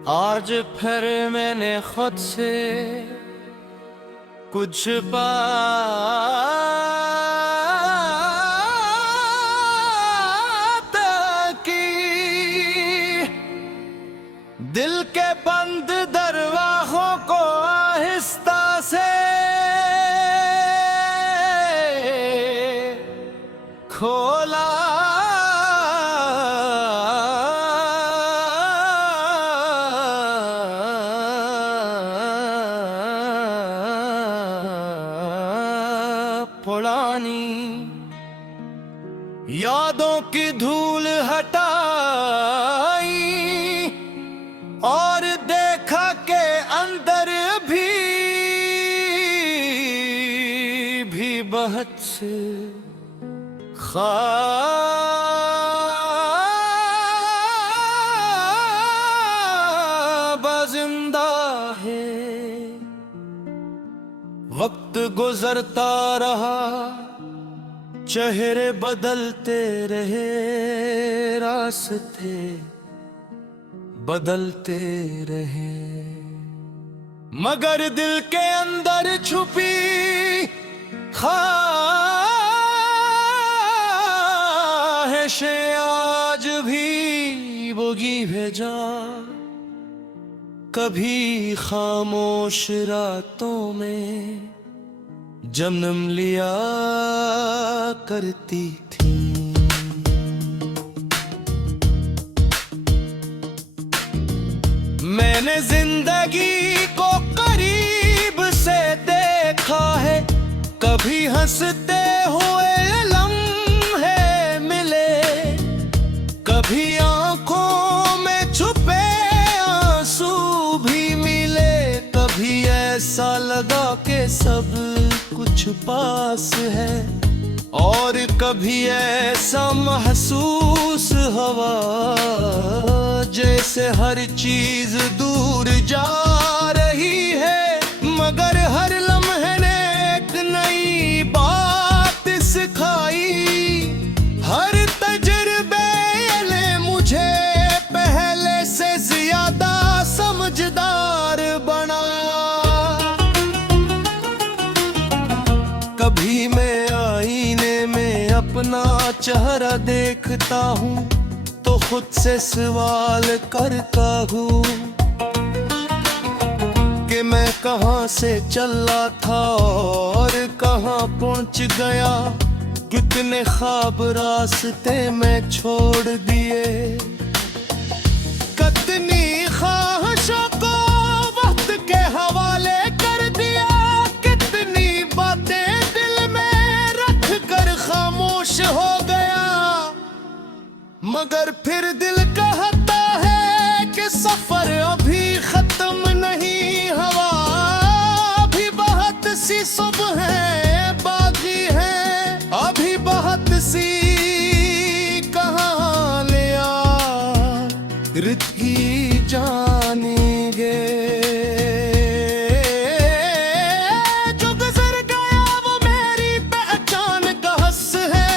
आज फिर मैंने खुद से कुछ बात की, दिल के बंद दरवाज़ों को आहिस्ता से खोला। पुरानी यादों की धूल हटाई और देखा के अंदर भी बहुत से ख्वाब जिंदा है। वक्त गुजरता रहा, चेहरे बदलते रहे, रास्ते बदलते रहे, मगर दिल के अंदर छुपी ख्वाहिशें आज भी बोगी भेजा। कभी खामोश रातों में जन्म लिया करती थी। मैंने जिंदगी को करीब से देखा है, कभी हंसते हुए लम्हे मिले, कभी आंखों में छुपे आंसू भी मिले, कभी ऐसा लगा कि सब कुछ पास है, और कभी ऐसा महसूस हुआ जैसे हर चीज दूर जा रही है, मगर हर लम्हे ने एक नई बात सिखाई। हर तजुर्बे ने मुझे पहले से ज्यादा समझदार बनाया। कभी मैं आईने में अपना चेहरा देखता हूँ तो खुद से सवाल करता हूँ कि मैं कहाँ से चला था और कहाँ पहुँच गया, कितने ख्वाब रास्ते में छोड़ दिए, कितनी ख्वाहिशों को वक्त के हवाले कर दिया, कितनी बातें दिल में रख कर खामोश हो गया, मगर फिर दिल कहता है कि सफर अभी खत्म नहीं हुआ, अभी बहुत सी सुबहें बाकी हैं, अभी बहुत सी कहानियां रित की जानेंगे। जो गुजर गया वो मेरी पहचान का हस है,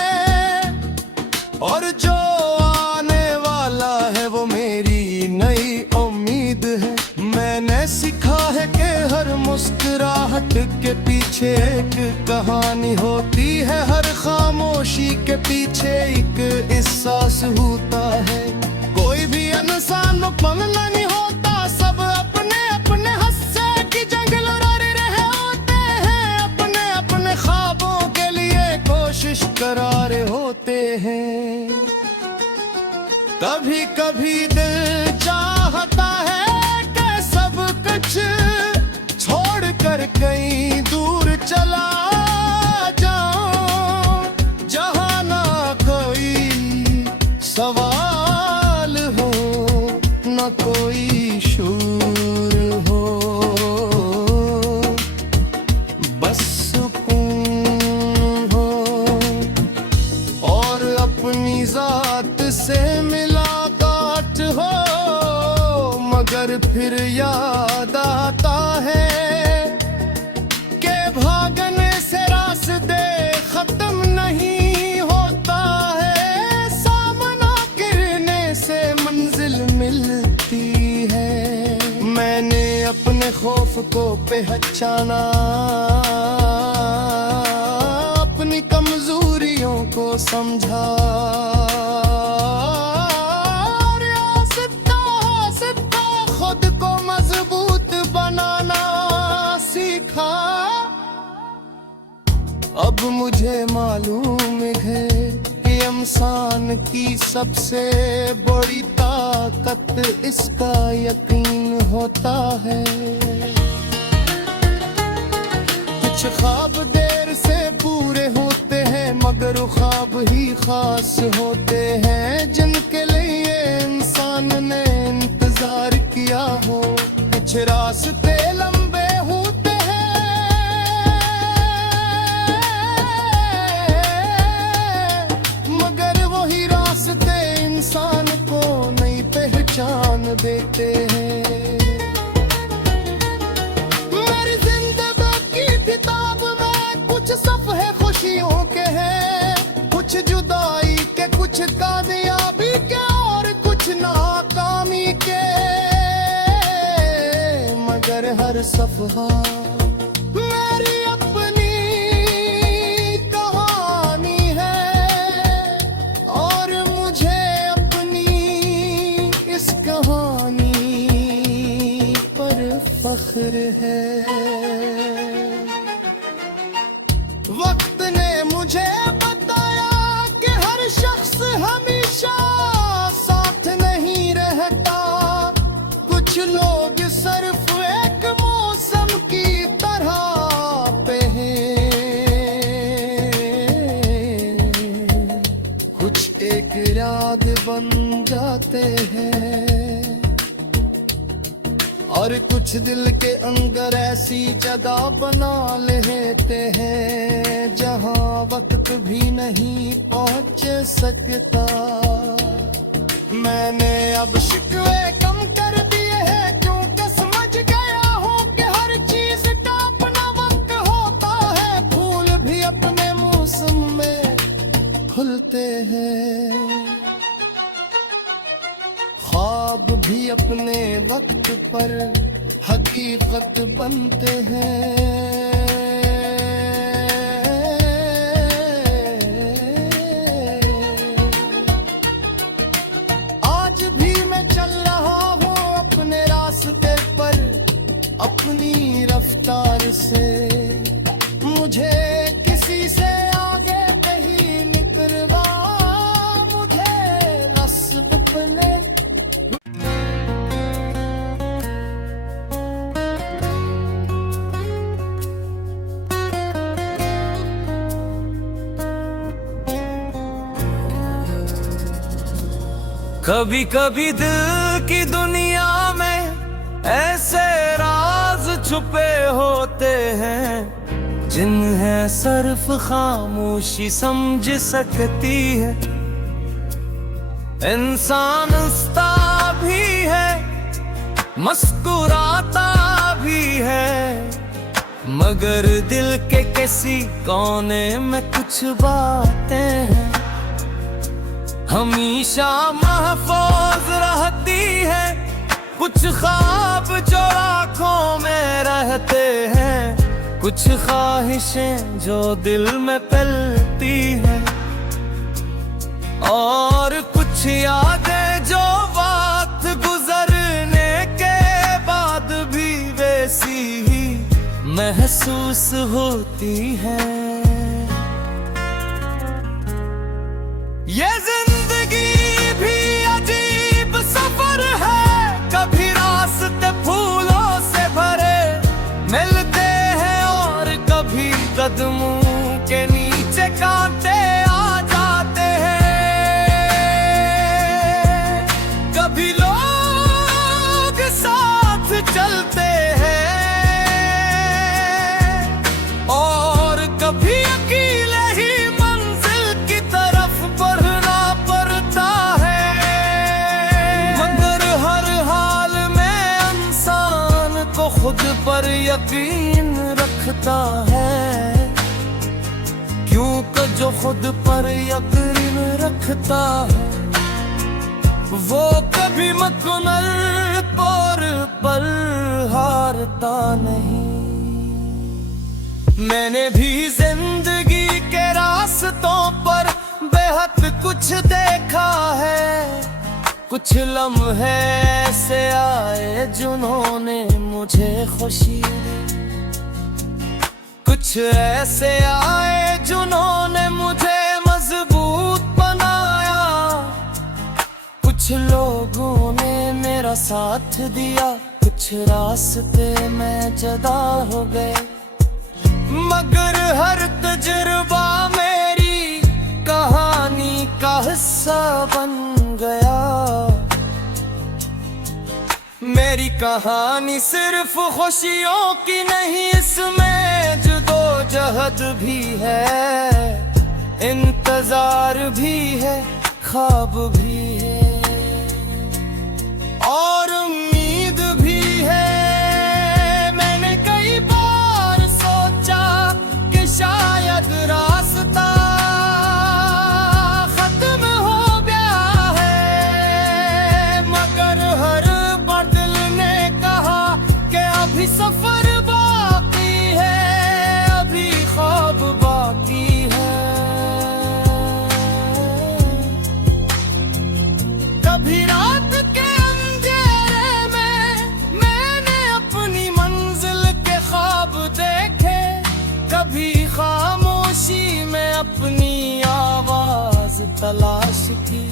और जो आने वाला है वो मेरी नई उम्मीद है। मैंने सीखा है कि हर मुस्कुराहट के पीछे एक कहानी होती है, हर खामोशी के पीछे एक एहसास होता है। कोई भी इंसान मुकम्मल नहीं होता, सब अपने अपने हिस्से की जंग लड़ रहे होते हैं, अपने अपने ख्वाबों के लिए कोशिश कर रहे होते हैं। कभी कभी दिल चाहता है कि सब कुछ छोड़ कर कहीं दूर चला जाऊं, जहां ना कोई सवाल हो, न कोई शोर हो, बस सुकून हो, और अपनी जात से मुलाकात हो, मगर फिर याद आता है कि भागने से रास्ते खत्म नहीं होता है, सामना गिरने से मंजिल मिलती है। तकलीफ को पहचाना, अपनी कमजोरियों को समझा, सीखा खुद को मजबूत बनाना सीखा। अब मुझे मालूम है कि इंसान की सबसे बड़ी ताकत इसका यकीन होता है। कुछ ख्वाब देर से पूरे होते हैं मगर वो ख्वाब ही खास होते हैं जिनके लिए इंसान ने इंतजार किया हो। कुछ रास्ते लंबे होते इंसान को नई पहचान देते हैं। मेरी जिंदगी की किताब में कुछ सफ़े खुशियों के हैं, कुछ जुदाई के, कुछ कामयाबी के और कुछ नाकामी के, मगर हर सफ़ा मेरी अपनी कहानी है और मुझे इस कहानी पर फख्र है। वक्त ने मुझे बताया कि हर शख्स हमेशा साथ नहीं रहता। कुछ लोग सिर्फ एक मौसम की तरह पे हैं, कुछ एक याद बन जाते हैं और कुछ दिल के अंदर ऐसी जगह बना लेते हैं जहां वक्त भी नहीं पहुंच सकता। मैंने अब शिकवे कम कर दिए हैं क्योंकि समझ गया हूं कि हर चीज का अपना वक्त होता है। फूल भी अपने मौसम में खुलते हैं, ख्वाब भी अपने वक्त पर हकीकत बनते हैं। आज भी मैं चल रहा हूँ अपने रास्ते पर अपनी रफ्तार से। मुझे किसी से आगे कहीं निकलवा, मुझे नस्ब अपने कभी कभी दिल की दुनिया में ऐसे राज छुपे होते हैं जिन्हें सिर्फ खामोशी समझ सकती है। इंसान हंसता भी है, मुस्कुराता भी है, मगर दिल के किसी कोने में कुछ बातें हैं हमेशा महफूज रहती है। कुछ ख्वाब जो आँखों में रहते हैं, कुछ ख्वाहिशें जो दिल में पलती हैं, और कुछ यादें जो वक्त गुजरने के बाद भी वैसी ही महसूस होती हैं। ये जिंदगी भी अजीब सफर है, कभी रास्ते फूलों से भरे मिलते हैं और कभी कदमों के नीचे कांटे आ जाते हैं। कभी लोग साथ चलते हैं और कभी अकेले ही मंजिल की तरफ बढ़ना पड़ता है। मगर हर हाल में इंसान को खुद पर यकीन रखता है, क्योंकि जो खुद पर यकीन रखता है वो कभी मुकम्मल पर हार हारता नहीं। मैंने भी जिंदगी के रास्तों पर बेहद कुछ देखा है। कुछ लम्हे ऐसे आए जिन्होंने मुझे खुशी दी, कुछ ऐसे आए जिन्होंने मुझे मजबूत बनाया। कुछ लोगों ने मेरा साथ दिया, कुछ रास्ते में जुदा हो गए, मगर हर तजुर्बा मेरी कहानी का हिस्सा बन गया। मेरी कहानी सिर्फ खुशियों की नहीं, इसमें जद्दोजहद भी है, इंतजार भी है, ख्वाब भी है और उम्मीद भी है। मैंने कई बार सोचा कि शायद रास्ता खत्म हो गया है, मगर हर बार दिल ने कहा कि अभी सफर बाकी है, अभी ख्वाब बाकी है। कभी रात के अंधेरे में मैंने अपनी मंजिल के ख्वाब देखे, कभी खामोशी में अपनी आवाज तलाश की।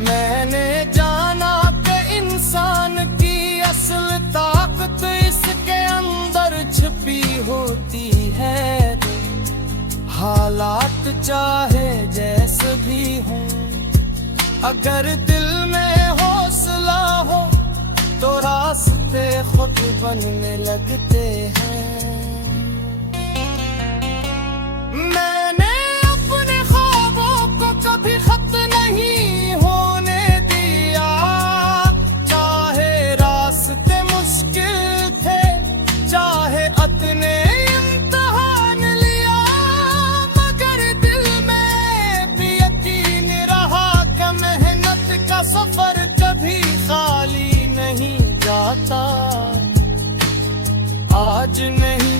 मैंने जाना कि इंसान की असल ताकत इसके अंदर छुपी होती है। हालात चाहे जैसे भी हों, अगर दिल में हौसला हो तो रास्ते खुद बनने लगते हैं। मैंने अपने ख्वाबों को कभी खत्म नहीं होने दिया, चाहे रास्ते मुश्किल थे, चाहे अतने इम्तिहान लिया, मगर दिल में भी यकीन रहा कि मेहनत का सफर कभी खाली नहीं जाता। आज नहीं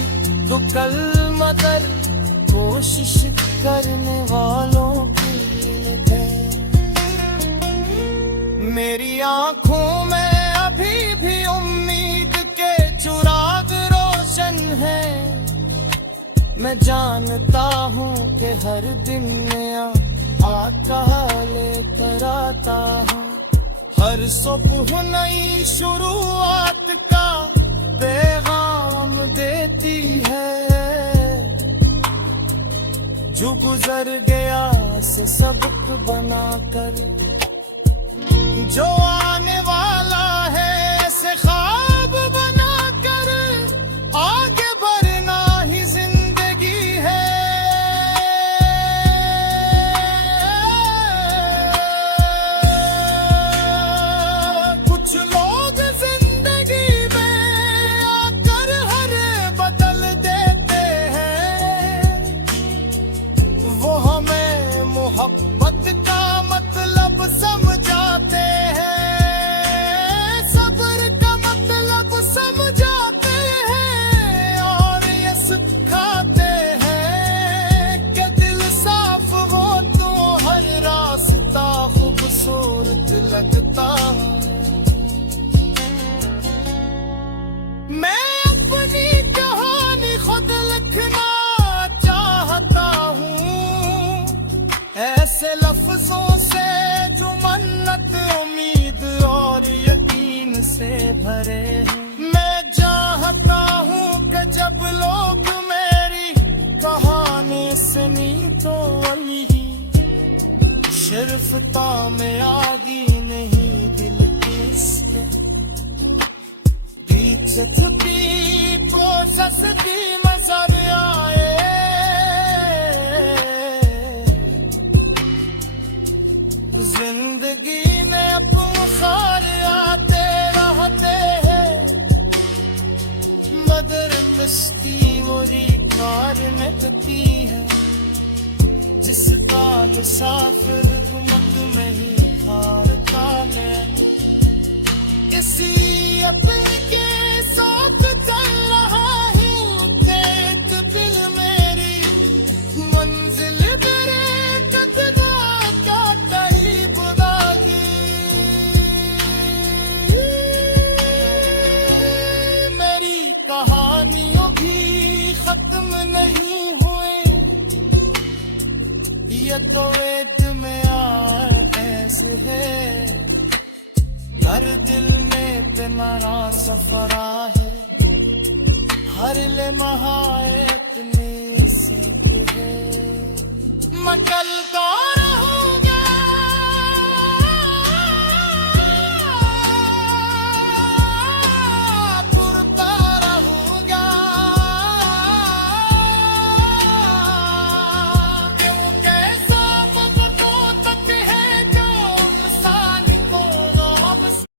तो कल, मगर कोशिश करने वालों की है। मेरी आंखों में अभी भी उम्मीद के चिराग रोशन है। मैं जानता हूँ कि हर दिन नया आका लेकर आता हूँ, हर सुबह नई शुरुआत का पैगाम देती है। जो गुजर गया से सबक बनाकर, जो आने वाला है ऐसे ख्वाब बनाकर, आगे बढ़ना ही जिंदगी है। कुछ लोग जिंदगी में आकर हर बदल देते हैं, वो हमें मोहब्बत का मतलब समझाते हैं, सब्र का मतलब समझाते हैं और ये सिखाते हैं कि दिल साफ हो तो हर रास्ता खूबसूरत लगता है। मैं अपनी कहानी खुद लिखना चाहता हूँ, ऐसे लफ्जों से जो मन्नत, उम्मीद और यकीन से भरे हैं। मैं चाहता हूँ कि जब लोग मेरी कहानी सुनी तो अली सिर्फ तामे आगी नहीं, दिल किसके पीछे छुपी कोशिश की नजर आए। जिंदगी में पुकार आते रहते हैं, मगर कश्ती वही कार नकती है, जिस काल साफिर मत में ही हारता है। इसी अपने के साथ चल रहा हूँ, खेत दिल मेरी मंजिल तेरे कदमा क्या कहीं बुरागी। मेरी कहानियों भी खत्म नहीं हुई, ये तो वेद में यार ऐसे है, हर दिल में बेमारा सफरा है, हर ले महायत में सीख है। मैं कल का